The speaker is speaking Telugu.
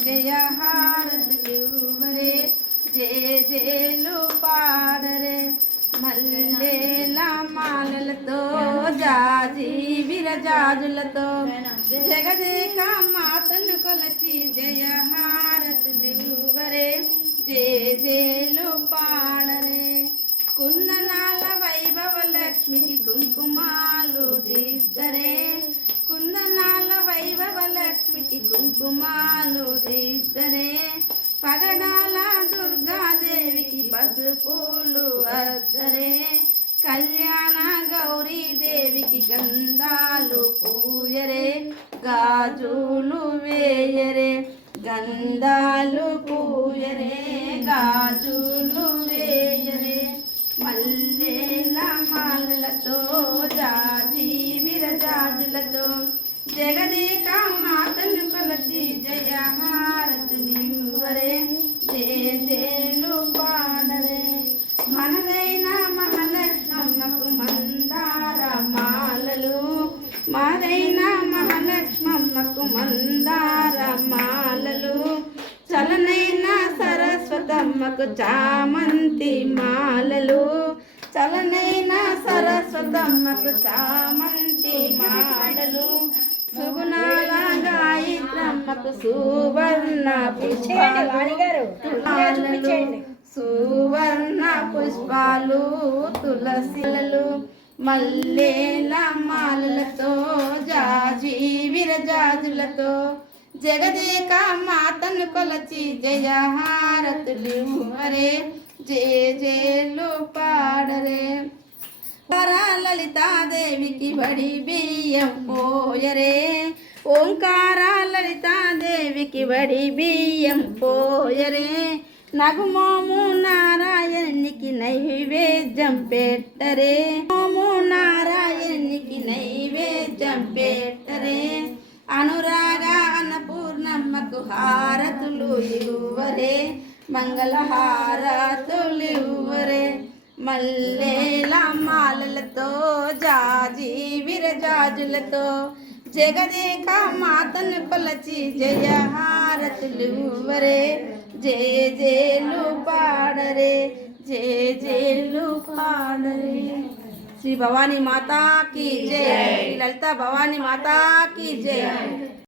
జయ హారతులివ్వరే జయ జయలు పాడరే మల్లెల మాలలతో జాజి విరజాజులతో జగదేక మాతను కొలచి జయ హారతులివ్వరే జయ జయలు పాడరే కుందనాల వైభవ లక్ష్మికి కుంకుమాలు దిద్దరే కుందనాల వైభవ లక్ష్మికి కుంకుమాలు దిద్దరే పగడాల దుర్గాదేవికి పసుపులు అద్దరే కళ్యాణ గౌరీ దేవికి గంధాలు పూయరే గాజులు వేయరే గంధాలు పూయరే గాజులు వేయరే మల్లెల మాలలతో జాజి విరజాజులతో జగదేక మాతను కొలచి జయ హారతులివ్వరే జయ జయలు పాడరే మనదైన మహాలక్ష్మమ్మకు మందార మాలలు మాదైన మహాలక్ష్మమ్మకు మందార మాలలు చలనైన సరస్వతమ్మకు చామంతి మాలలు చలనైన సరస్వతమ్మకు చామంతి మాలలు సుగుణాల గాయత్రమ్మకు సువర్ణ పుష్పాలు సువర్ణ పుష్పాలు తులసిలలు మల్లెల మాలలతో జాజి విరజాజులతో జగదేక మాతను కొలచి జయ హారతులివ్వరే జయ జయలు పాడరే లలితాదేవికి బడి బియ్యం పోయరే ఓంకార లలితాదేవికి బడి బియ్యం పోయరే నగుమోము నారాయణునికి నైవేద్యం పెట్టరే మోము నారాయణునికి నైవేద్యం పెట్టరే అనురాగ అన్నపూర్ణమ్మకు హారతులు ఇవ్వరే మంగళ హారతులు ఇవ్వరే మల్లెల మాలలతో జాజి విరజాజులతో జగదేక మాతను కొలచి జయ హారతులు ఇవ్వరే జయ జయలు పాడరే జయ జయలు పాడరే శ్రీ భవానీ మాతా की जय, ललिता भवानी माता की जय।